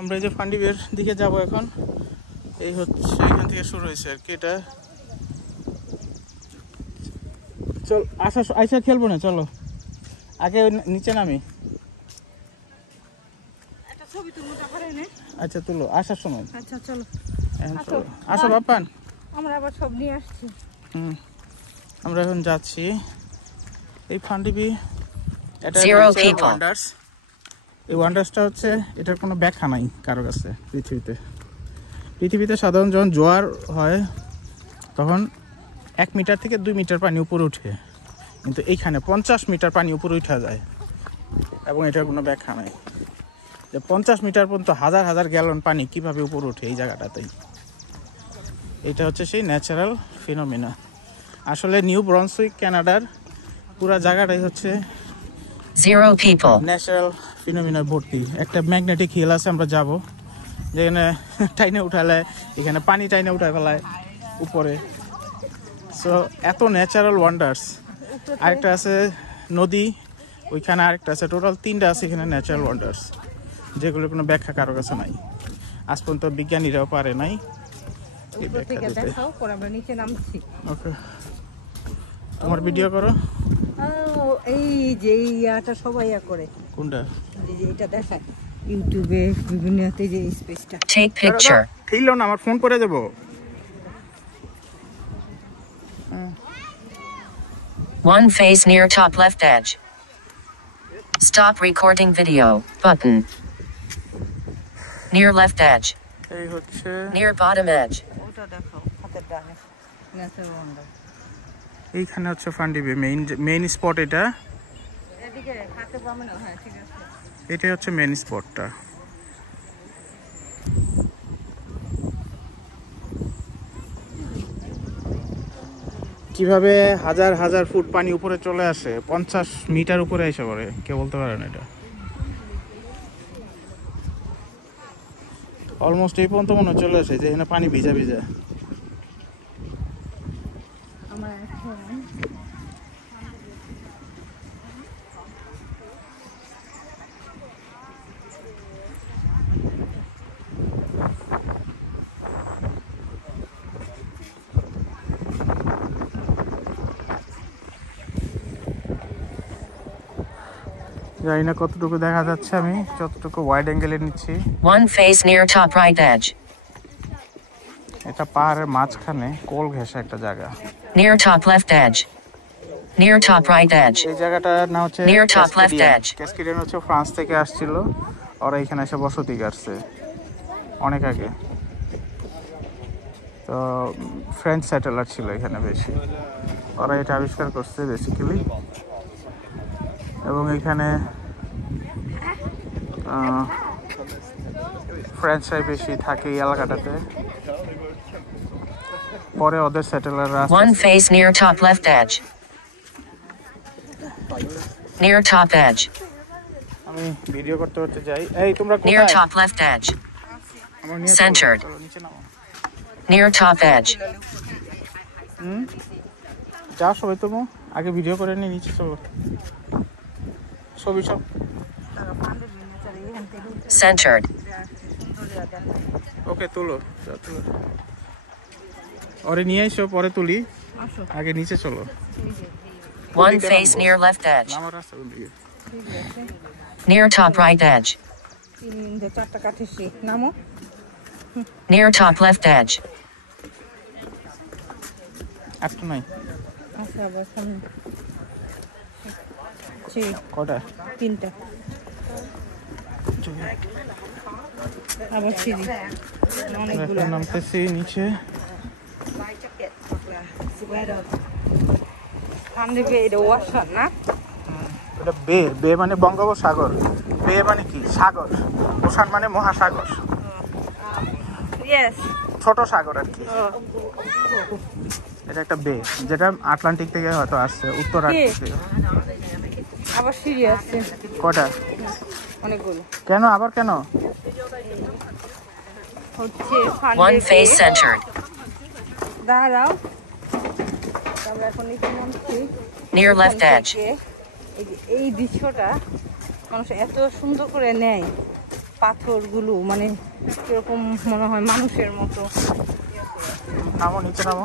আমরা এই যে ফান্ডিবের দিকে যাব এখন। এই হচ্ছে এখান থেকে শুরু হয়েছে আর কি এটা। চল আইসা খেলবো না, চলো আগে নিচে নামি। আচ্ছা তুলো আসার সময়। আচ্ছা চলো আসো বাপ্পান, আমরা আবার সব নিয়ে আসছি। আমরা এখন যাচ্ছি এই ফান্ডিবি। এটা ওয়ান্ডার্স। এই ওয়ান্ডার্সটা হচ্ছে এটার কোনো ব্যাখ্যা নাই কারো কাছে পৃথিবীতে সাধারণ যখন জোয়ার হয় তখন 1 মিটার থেকে 2 মিটার পানি উপরে উঠে, কিন্তু এইখানে 50 মিটার পানি উপরে উঠা যায় এবং এটার কোনো ব্যাখ্যা নাই যে 50 মিটার পর্যন্ত হাজার হাজার গ্যালন পানি কিভাবে উপরে উঠে এই জায়গাটাতেই। এটা হচ্ছে সেই ন্যাচারাল ফিনোমিনা। আসলে নিউ ব্রন্সউইক কানাডার পুরো জায়গাটাই হচ্ছে ন্যাচারাল ফিনোমিনা ভর্তি। একটা ম্যাগনেটিক হিল আছে, আমরা যাব যেখানে টাইনে উঠালে এখানে পানি টাইনে উঠায় ফেলায় উপরে। সো এত ন্যাচারাল ওয়ান্ডার্স। আরেকটা আছে নদী, ওইখানে আরেকটা আছে, টোটাল 3টা আছে এখানে ন্যাচারাল ওয়ান্ডার্স, যেগুলো কোনো ব্যাখ্যা কারো কাছে নাই। আজ পর্যন্ত বিজ্ঞানীরাও পারে নাই এই ব্যাখ্যা দিতে। ওকে তোমার ভিডিও করো। এই যে ইয়াটা সবাই করে কোনটা? এটা দেখায় ইউটিউবে বিভিন্নতে যে স্পেসটা। Take picture. ঠিকলো না, আমার ফোন করে দেব। One face near top left edge. Stop recording video button. Near left edge. এই হচ্ছে Near bottom edge. ওটা দেখাও হাতের ডানে ন্যাচারাল ওয়ান্ডার। এইখানে হচ্ছে ফান্ডিবে মেইন স্পট। এটা এদিকে হাতে বামে না, হ্যাঁ ঠিক আছে। এটাই হচ্ছে মেইন স্পটটা। কিভাবে হাজার হাজার ফুট পানি উপরে চলে আসে, 50 মিটার উপরে এসে পড়ে, কেউ বলতে পারে না। এটা অলমোস্ট এই পর্যন্ত মনে চলে আসে যে এখানে পানি ভিজা ভিজা। আমরা এখন জানি না কতটুকু দেখা যাচ্ছে, আমি যতটুকু ওয়াইড অ্যাঙ্গেলে নিচ্ছি। One face near top right edge. এটা পাহাড়ের মাঝখানে কোল ঘেঁষা একটা জায়গা। Near top left edge. Near top right edge. এই জায়গাটার নাম হচ্ছে Near top left edge. ক্যাসকেডিয়ান হচ্ছে ফ্রান্স থেকে আসছিল, ওরা এখানে এসে বসতি করছে অনেক আগে। তো ফ্রেঞ্চ সেটেলার ছিল এখানে বেশি, ওরা এটা আবিষ্কার করছে বেসিক্যালি। এবং এখানে ফ্রেঞ্চরাই বেশি থাকে এই এলাকাটাতে। পরে ওদের সেটেলাররা One face near top left edge. Near top edge. আমি ভিডিও করতে করতে যাই। এই তোমরা Near কোথায়? top left edge. আমার নিয়ে Centered. চলো, নিচে নামো। Near top edge. যাও সবাই, তুমি আগে ভিডিও করে নিয়ে নিচে চলো, ছবি সব। Centered. ওকে তুলো, ওরে নিয়ে এসো, পরে তুলি। আগে নিচে চলো। One face near left edge. আমার রাস্তা কোন দিকে? Near top right edge. 4টা কাঠেছি নামো। Near top left edge. একটা নাই। আচ্ছা আবার সামনে কটা? 3টা। আবার সিঁড়ি অনেকগুলো। নামতেছি নিচে। ফান্ডিবে এটা ওয়াশার না, এটা বে মানে বঙ্গোপসাগর। বে মানে কি? সাগর। ওশান মানে মহাসাগর, ছোট সাগর আর কি। এটা একটা বে, যেটা আটলান্টিক থেকে হয়তো আসছে, উত্তর আটলান্টিক। আবার সিঁড়ি আছে কটা? অনেকগুলো। কেন আবার কেন? হচ্ছে One face centered. দাঁড়াও, আমরা এখন নিচে নামছি। Near left edge. এই দৃশ্যটা মানুষ এত সুন্দর করে নেয়, পাথরগুলো মানে কিরকম মনে হয় মানুষের মতো। নামো, নিচে নামো।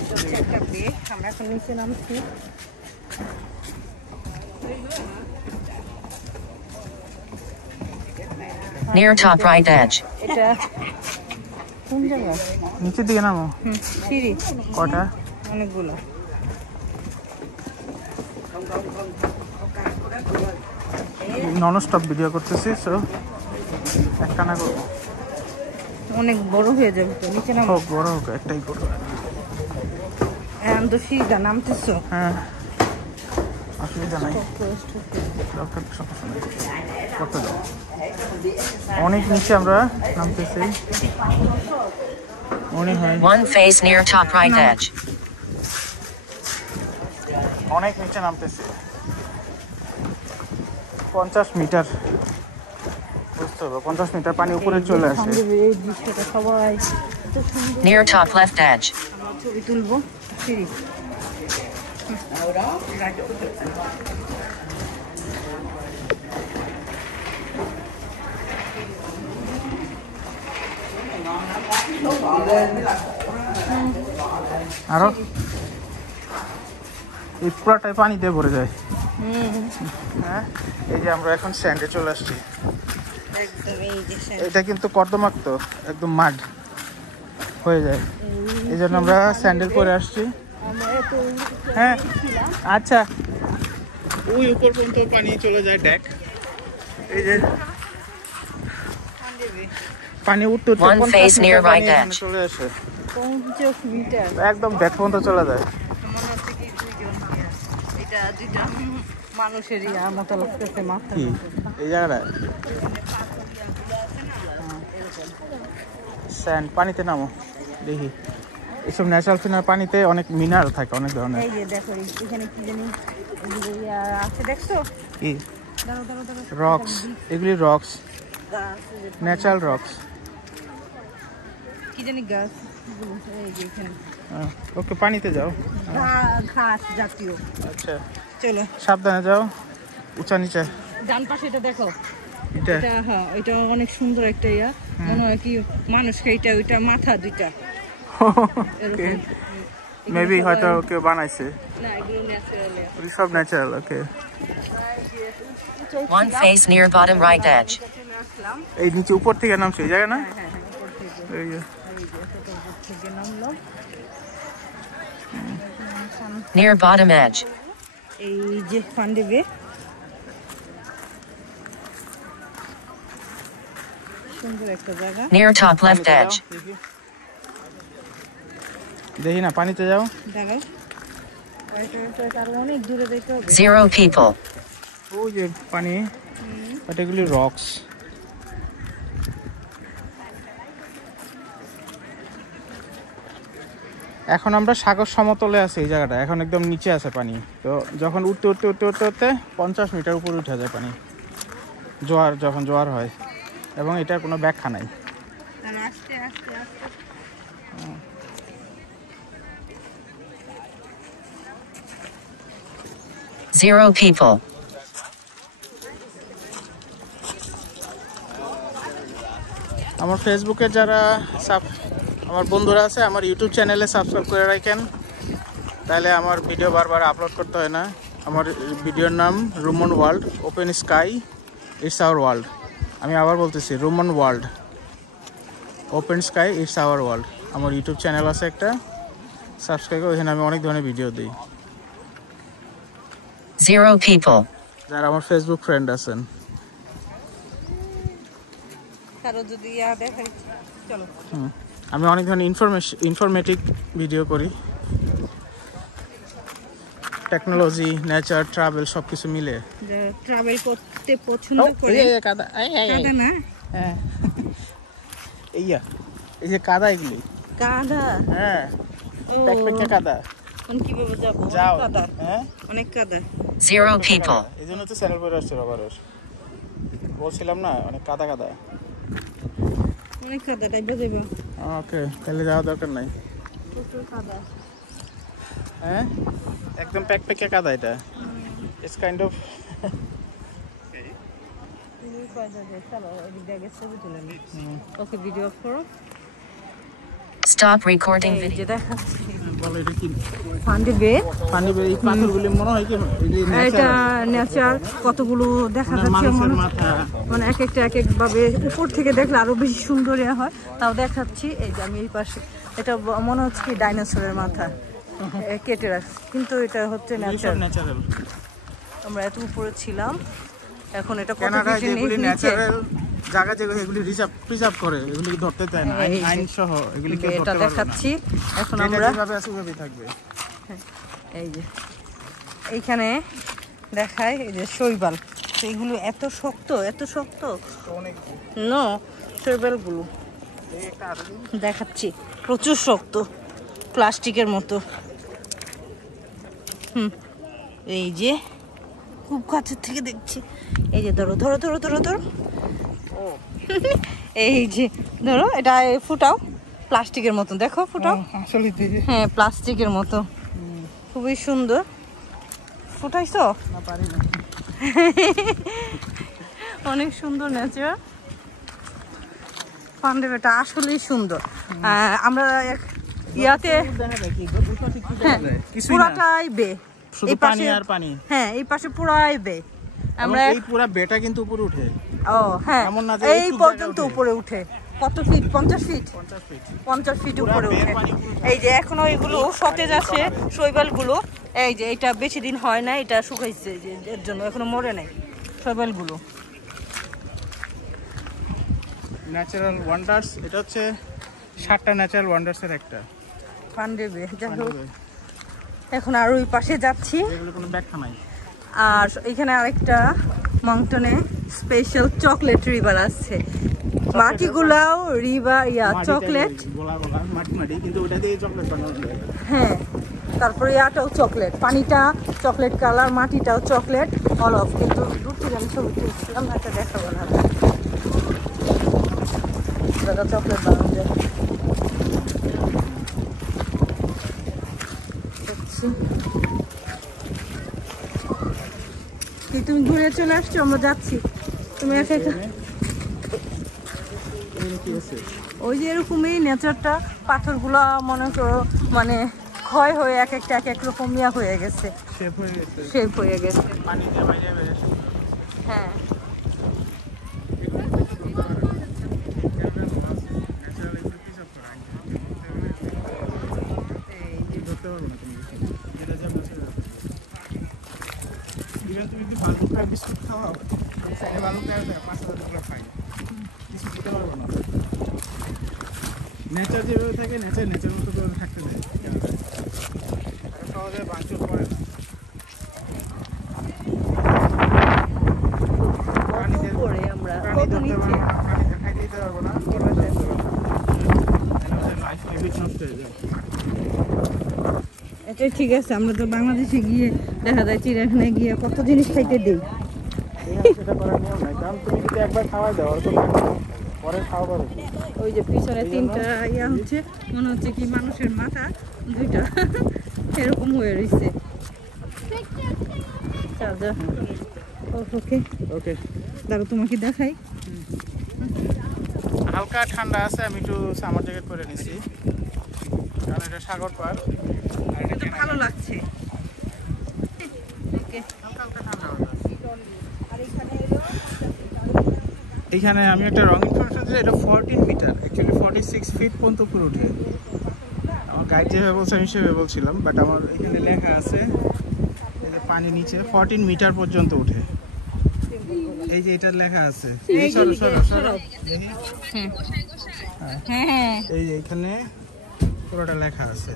এটা হচ্ছে একটা বে, আমরা এখন নিচে নামছি। Near top right edge. এটা কোন জায়গা? নিচের দিকে নামো। সিঁড়ি কটা? অনেকগুলো। নন স্টপ ভিডিও করতেছি, সো একটা না করবো। অনেক বড় হয়ে যাবে তো, নিচে নামো। হোক বড় হোক, একটাই করবো। এখন তো সিঁড়িটা নামতেছো। হ্যাঁ, অসুবিধা নাই। সমস্যা নেই, করতে দাও। অনেক নিচে আমরা নামতেছি মনে হয়। One phase near top right edge. অনেক নিচে নামতেছি, 50 মিটার, বুঝতে হবে 50 মিটার পানি উপরে চলে আসে। এই দৃশ্যটা সবাই এত সুন্দর। Near top left edge. আমরা ছবি তুলবো সিঁড়ি। আরো এই পুরাটাই পানিতে ভরে যায়। হ্যাঁ, এই যে আমরা এখন স্যান্ডে চলে আসছি। একদম এই যে এটা কিন্তু কর্দমাক্ত, একদম মাড হয়ে যায়, এই জন্য আমরা স্যান্ডেল পরে আসছি। আমরা এত হ্যাঁ, আচ্ছা, ওই উপর পর্যন্ত পানি চলে যায় ডেক। এই যে পানি উঠতে উঠতে One 50 face near মিটার পানি right এখানে edge. চলে আসে, 50 মিটার। একদম ডেক পর্যন্ত চলে যায়। মনে হচ্ছে কি দুইজন এটা দুইটা মানুষেরই মতো লাগতেছে মাথা। কি এই জায়গাটা স্যান্ড, পানিতে নামো দেখি। এসব ন্যাচারাল ফিনার পানিতে অনেক মিনারেল থাকে, অনেক ধরনের। এই যে দেখো এখানে কি জানি আছে, দেখছো? কি দাঁড়াও দাঁড়াও দাঁড়াও। রক্স, এগুলি রক্স, গাছ, এই যে ন্যাচারাল রক্স। কি জানি গাছ, এই যে এখানে ওকে, পানিতে যাও। ঘাস জাতীয়। আচ্ছা, চলো সাবধানে যাও, উঁচা নিচে। ডান পাশে এটা দেখো, এটা এটা হ্যাঁ এটা অনেক সুন্দর একটা ইয়া, মনে হয় কি মানুষকে এটা ওইটা মাথা দুইটা এরকম। মেবি হয়তো কেউ বানাইছে, না এগুলো ন্যাচারাল। সব ন্যাচারাল। ওকে, One phase near bottom right edge. আসলাম। এই নিচে উপর থেকে নামছে এই জায়গা না? হ্যাঁ হ্যাঁ উপর থেকে, এই যে এই যে এতটা উপর থেকে নামলো। Near bottom edge. এই যে পান্ডেবে সুন্দর একটা জায়গা। Near top left পানিতে যাও, edge. দেখি। দেখি না, পানিতে যাও। দাঁড়াও, আরো অনেক দূরে যেতে হবে। 0 people. ওই যে পানি, বাট এগুলি রক্স। এখন আমরা সাগর সমতলে আছি এই জায়গাটা, এখন একদম নিচে আছে পানি। তো যখন উঠতে উঠতে উঠতে উঠতে উঠতে 50 মিটার উপরে উঠে যায় পানি, জোয়ার যখন জোয়ার হয়, এবং এটার কোনো ব্যাখ্যা নাই। আস্তে আস্তে আস্তে 0 people. আমার ফেসবুকে যারা আমার বন্ধুরা আছে, আমার ইউটিউব চ্যানেলে সাবস্ক্রাইব করে রাখেন, তাহলে আমার ভিডিও বারবার আপলোড করতে হয় না। আমার ভিডিওর নাম Rumon world, open sky it's our world. আমি আবার বলতেছি, Rumon world, open sky it's our world. আমার ইউটিউব চ্যানেল আছে একটা, সাবস্ক্রাইব করে, ওখানে আমি অনেক ধরনের ভিডিও দিই। 0 people. যারা আমার ফেসবুক ফ্রেন্ড আছেন, কারো যদি ইয়া দেখাই, চলো। আমি অনেক ধরনের ইনফরমেটিভ ভিডিও করি, টেকনোলজি, নেচার, ট্রাভেল সব কিছু মিলে। ট্রাভেল করতে পছন্দ করে। কাদা, কাদা না, হ্যাঁ, এই যে কাদা, এগুলি কাদা। হ্যাঁ, ও প্যাকপ্যাকে কাদা। এখন কিভাবে যাবো? যাও, অনেক কাদা, হ্যাঁ, অনেক কাদা। 0 people. এই জন্য তো চ্যানেল করে আসছে রবারের, বলছিলাম না, অনেক কাদা কাদা। অনেক কাদা, টাইপে যাবো। ওকে, তাহলে যাওয়া দরকার নাই। প্রচুর কাদা। হ্যাঁ, একদম প্যাকপ্যাকে কাদা এটা। ইটস কাইন্ড অফ চলো ওদিক দিয়ে আগে ছবি তুলে নিই। ওকে ভিডিও অফ করো। Stop recording এই video. যে দেখাচ্ছি বলো এটা কি ফান্ডি বেড। পানি বের এই পাথরগুলি মনে হয় কি এটা নেচার কতগুলো দেখা যাচ্ছে মানুষের মনে মাথা মানে এক একটা এক এক ভাবে উপর থেকে দেখলে আরো বেশি সুন্দর হয়। তাও দেখাচ্ছি এই যে আমি এই পাশে এটা মনে হচ্ছে কি ডাইনোসরের মাথা কেটে রাখছে, কিন্তু এটা হচ্ছে ন্যাচারাল। ন্যাচারাল। আমরা এত উপরে ছিলাম, এখন এটা কত কানাডায় ফিটের যেগুলি নিচে। ন্যাচারাল জায়গা যেগুলো এগুলি প্রিজার্ভ করে, এগুলি ধরতে দেয় না, এই যে। আইন সহ এগুলি কেউ এটা ধরতে পারবে না। দেখাচ্ছি এখন যেটা আমরা যেভাবে আছে ওইভাবেই থাকবে। এই যে এইখানে দেখায় এই যে শৈবাল, সেইগুলো এত শক্ত অনেক নো শৈবালগুলো এই একটা আছে দেখাচ্ছি প্রচুর শক্ত, প্লাস্টিকের মতো। এই যে খুব কাছের থেকে দেখছি, এই যে ধরো ধরো ধরো ধরো ধরো ও এই যে ধরো এটা ফুটাও, প্লাস্টিকের মতো দেখো ফুটাও। আসলে হ্যাঁ প্লাস্টিকের মতো, খুবই সুন্দর। ফুটাইছো? না পারি না। অনেক সুন্দর নেচার। পান্ডেবেটা আসলেই সুন্দর। আমরা ইয়াতে দেখা যায় কি গোটা ঠিক দেখা যায় কিছুই না, পুরাটাই বে, শুধু এই পানি পাশে আর পানি। হ্যাঁ এই পাশে পুরাই বে। আমরা আমরা এই পুরা বেটা কিন্তু উপরে উঠে ও হ্যাঁ এমন না যে এই একটু পর্যন্ত জায়গা উঠে। উপরে উঠে। কত ফিট? 50 ফিট। 50 ফিট 50 ফিট পুরা উপরে বের উঠে। পানি উপরে উঠে। এই যে এখনো এগুলো সতেজ আছে শৈবালগুলো। এই যে এটা বেশি দিন হয় না, এটা শুকাইছে যে এর জন্য এখনো মরে নাই শৈবালগুলো। ন্যাচারাল ওয়ান্ডার্স, এটা হচ্ছে 7টা ন্যাচারাল ওয়ান্ডার্সের একটা। পান্ডেবে যাই হোক, এখন আর ওই পাশে যাচ্ছি। এগুলো কোনো ব্যাখ্যা নাই। আর এখানে আরেকটা মাউন্টেনে স্পেশাল চকলেট রিভার আছে। মাটিগুলাও রিভার চকলেট, গোলা গোলা মাটি মাটি, কিন্তু ওটা দিয়ে চকলেট বানানো যায়। হ্যাঁ তারপরে ইয়াটাও চকলেট, পানিটা চকলেট কালার, মাটিটাও চকলেট, অল অফ। কিন্তু দূর থেকে আমি ছবি তুলছিলাম, একটা দেখাবো না দাদা চকলেট বানানো যায়। দেখছি কি তুমি ঘুরে চলে আসছো, আমরা যাচ্ছি। তুমি একা একা এগুলো কি আছে? ওই যে এরকমই নেচারটা, পাথরগুলা মনে করো মানে ক্ষয় হয়ে এক একটা এক এক রকম ইয়া হয়ে গেছে, শেপ হয়ে গেছে, শেপ হয়ে গেছে। পানি দিয়ে বাইরে বের আসে। হ্যাঁ ধরতে পারবো না তুমি, যেটা যাবে সেটা। ইভেন তুমি যদি বালুকা বিস্কুট খাওয়াও, সাইডে বালুকা দেয় 5,000 টাকা ফাইন, কিছু দিতে পারবো না। নেচার যেভাবে থাকে, নেচার মতো করে থাকতে দেয়। সহজে ভাঙচুর করে না। উপরে আমরা প্রাণী কত ধরতে নিচে। পারবো না, প্রাণী দেখাইতে দিতে পারবো না, লাইফ হ্যাবিট নষ্ট হয়ে যায়। এটাই ঠিক আছে, আমরা তো বাংলাদেশে গিয়ে দেখা যায় চিড়িয়াখানায় গিয়ে কত জিনিস খাইতে দিই। সেটা করার নিয়ম নাই, কারণ তুমি যদি একবার খাওয়াই দাও ওর তো লাগবে, পরে খাওয়া পারো। ওই যে পিছনে তিনটা ইয়া হচ্ছে, মনে হচ্ছে কি মানুষের মাথা দুইটা এরকম হয়ে রয়েছে। ওকে ওকে, দাঁড়ো তোমাকে দেখাই। হালকা ঠান্ডা আছে, আমি একটু সামার জ্যাকেট পরে নিছি, কারণ এটা সাগর পার। আর এটা এটা ভালো লাগছে। ওকে হালকা হালকা ঠান্ডা বাতাস। এইখানে আমি একটা রং ইনফরমেশন দিই, এটা 14 মিটার, অ্যাকচুয়ালি 46 ফিট পর্যন্ত উপরে উঠে। আমার গাইড যেভাবে বলছে আমি সেভাবে বলছিলাম, বাট আমার এখানে লেখা আছে এই যে পানি নিচে 14 মিটার পর্যন্ত উঠে। এই যে এটা লেখা আছে, এই সরো সরো সরো দেখি, হ্যাঁ এই যে এখানে পুরোটা লেখা আছে।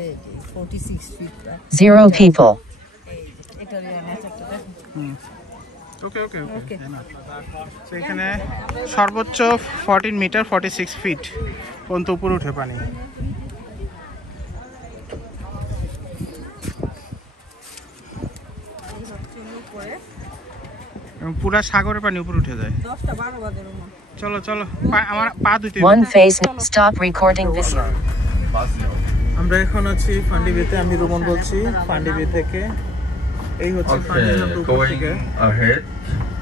এই 46 ফিট। 0 people. এটা নেচারটা দেখো। হুম, ওকে ওকে Okay. ওকে। তো এখানে সর্বোচ্চ 14 মিটার 46 ফিট পর্যন্ত উপরে উঠে পানি। এবং পুরা সাগরের পানি উপরে উঠে যায়। 10টা 12 বাজে রুমা। চলো চলো, আমার পা ধুইতে। One face. Stop recording video. আমরা এখন আছি ফান্ডিবিতে, আমি রুমন বলছি ফান্ডিবি থেকে। এই হচ্ছে ফান্ডিবি Okay, going ahead.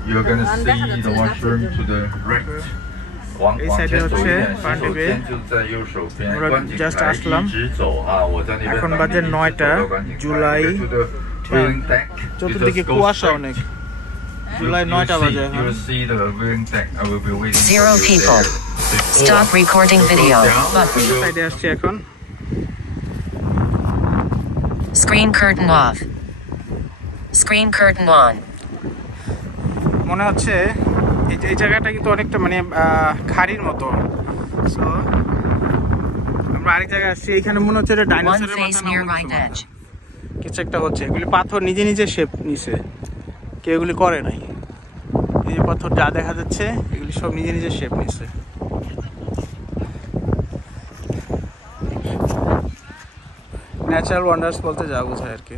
you're gonna see the washroom to the right. 往 এই 往 সাইডে 前走一 হচ্ছে 点，洗 পান্ডে 手 বে 间就在右手边。 আমরা 观景 জাস্ট 台 আসলাম 一直走啊，我在那边 এখন 等 বাজে 你，一直 9টা 走到观景台。 July To the viewing deck. You চতুর্দিকে just go কুয়াশা straight. অনেক You- জুলাই you'll 9টা see- বাজে এখন You'll see the viewing deck. I will be waiting for 0 you people. there. Before Stop recording you go video. down, Button. you go- সাইডে আসছি এখন Screen curtain off. Screen curtain on. মনে হচ্ছে এই জায়গাটা কিন্তু অনেকটা মানে খাড়ির মতো সো আমরা আরেক জায়গায় আসছি এখানে মনে হচ্ছে এটা One ডাইনোসরের face মাথা না near অন্য right কিছু মাথা। edge. কিছু একটা হচ্ছে এগুলি পাথর নিজে নিজে শেপ নিছে কেউ এগুলি করে নাই এই যে পাথর যা দেখা যাচ্ছে এগুলি সব নিজে নিজে শেপ নিছে ন্যাচারাল ওয়ান্ডার্স বলতে যা বোঝায় আর কি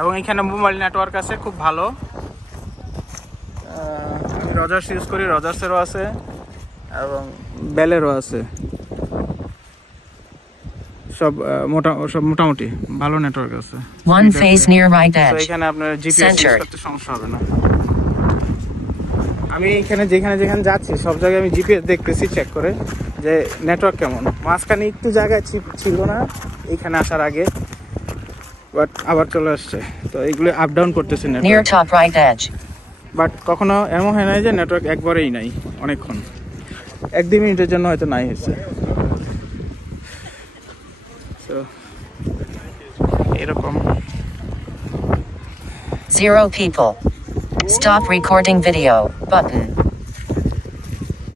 এবং এখানে মোবাইল নেটওয়ার্ক আছে খুব ভালো আমি রজার্স ইউজ করি রজার্সেরও আছে এবং বেলেরও আছে সব মোটামুটি ভালো নেটওয়ার্ক আছে One face near right তো edge. এখানে আপনার জিপিএস ইউজ Centered. করতে সমস্যা হবে না আমি এখানে যেখানে যাচ্ছি সব জায়গায় আমি জিপিএস দেখতেছি চেক করে যে নেটওয়ার্ক কেমন মাঝখানে একটু জায়গায় ছিল না এখানে আসার আগে বাট আবার চলে আসছে তো এইগুলো আপ ডাউন করতেছে Near network top right edge. But কখনো এমন হয় না যে নেটওয়ার্ক একবারেই নাই অনেকক্ষণ 1-2 মিনিটের জন্য হয়তো নাই হচ্ছে তো এরকম 0 people. Stop recording video. Button.